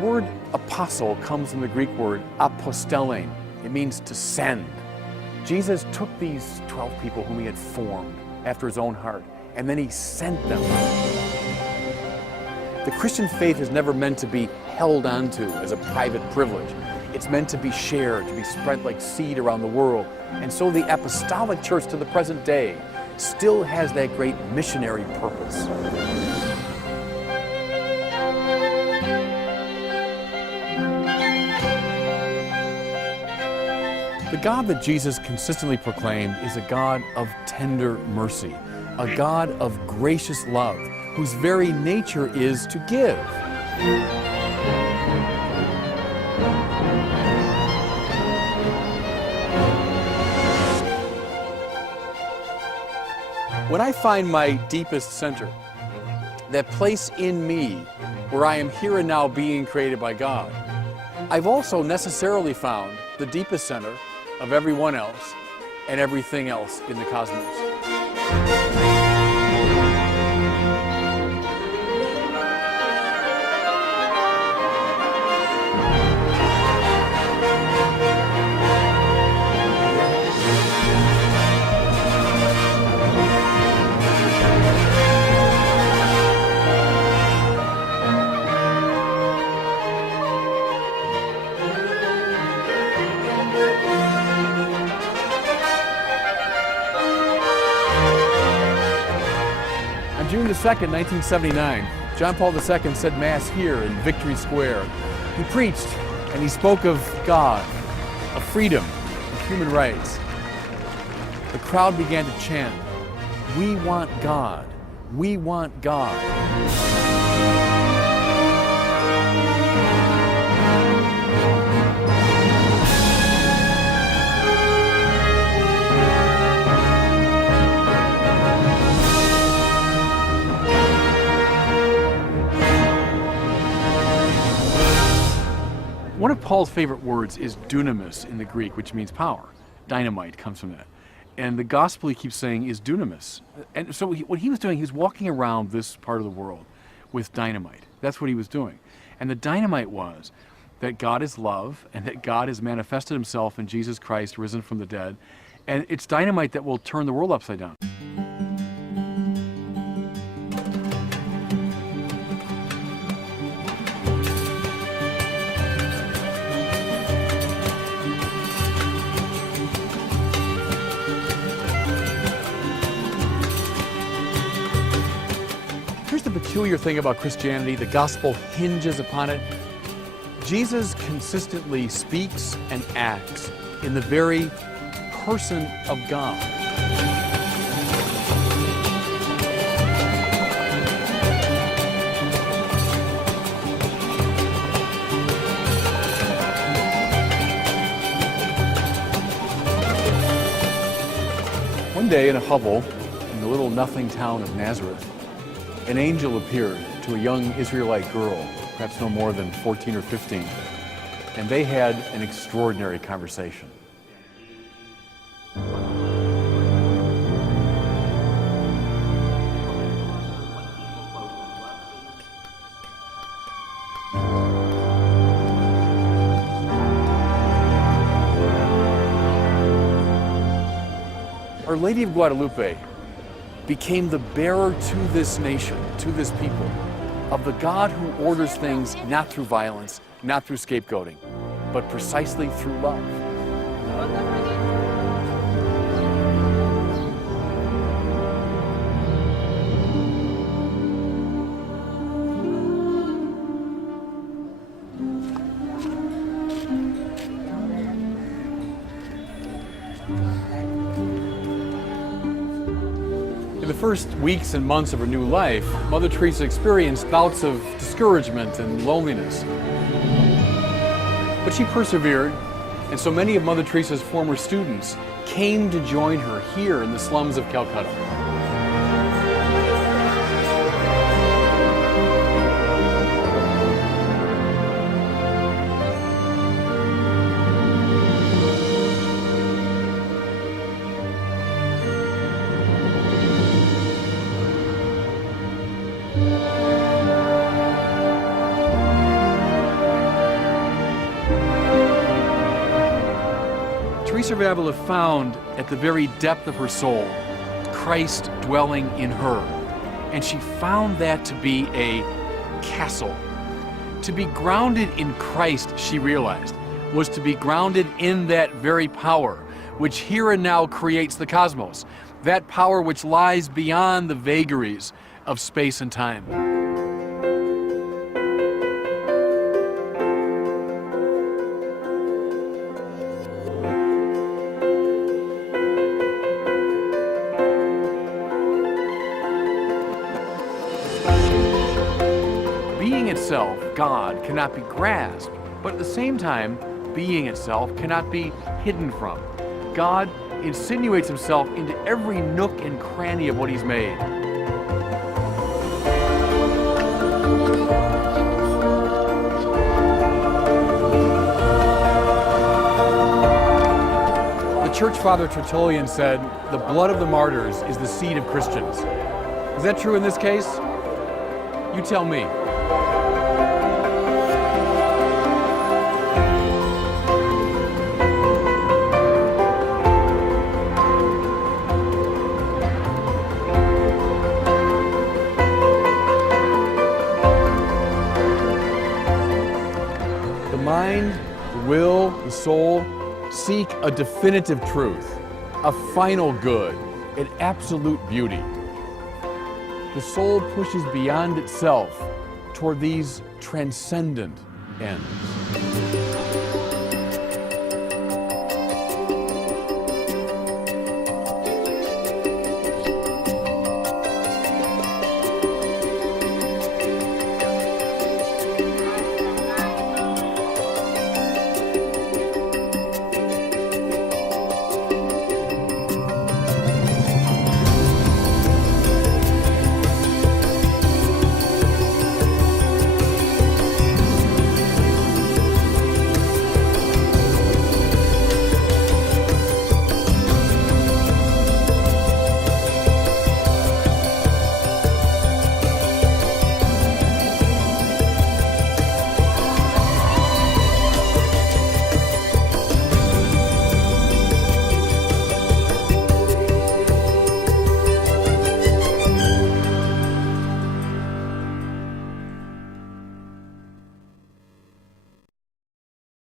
word apostle comes from the Greek word apostellein. It means to send. Jesus took these 12 people whom he had formed after his own heart, and then he sent them. The Christian faith is never meant to be held onto as a private privilege. It's meant to be shared, to be spread like seed around the world. And so the apostolic church to the present day still has that great missionary purpose. The God that Jesus consistently proclaimed is a God of tender mercy, a God of gracious love, whose very nature is to give. When I find my deepest center, that place in me where I am here and now being created by God, I've also necessarily found the deepest center of everyone else and everything else in the cosmos. June 2nd, 1979, John Paul II said Mass here in Victory Square. He preached and he spoke of God, of freedom, of human rights. The crowd began to chant, "We want God, we want God." One of Paul's favorite words is dunamis in the Greek, which means power. Dynamite comes from that. And the gospel he keeps saying is dunamis. And so what he was doing, he was walking around this part of the world with dynamite. That's what he was doing. And the dynamite was that God is love and that God has manifested himself in Jesus Christ, risen from the dead. And it's dynamite that will turn the world upside down. Here's the peculiar thing about Christianity: the gospel hinges upon it. Jesus consistently speaks and acts in the very person of God. One day in a hovel in the little nothing town of Nazareth, an angel appeared to a young Israelite girl, perhaps no more than 14 or 15, and they had an extraordinary conversation. Our Lady of Guadalupe became the bearer to this nation, to this people, of the God who orders things not through violence, not through scapegoating, but precisely through love. In the first weeks and months of her new life, Mother Teresa experienced bouts of discouragement and loneliness. But she persevered, and so many of Mother Teresa's former students came to join her here in the slums of Calcutta. Survival have found at the very depth of her soul Christ dwelling in her. And she found that to be a castle. To be grounded in Christ, she realized, was to be grounded in that very power which here and now creates the cosmos, that power which lies beyond the vagaries of space and time. Being itself, God, cannot be grasped, but at the same time, being itself cannot be hidden from. God insinuates himself into every nook and cranny of what he's made. The church father Tertullian said, "The blood of the martyrs is the seed of Christians." Is that true in this case? You tell me. The mind, the will, the soul seek a definitive truth, a final good, an absolute beauty. The soul pushes beyond itself toward these transcendent ends.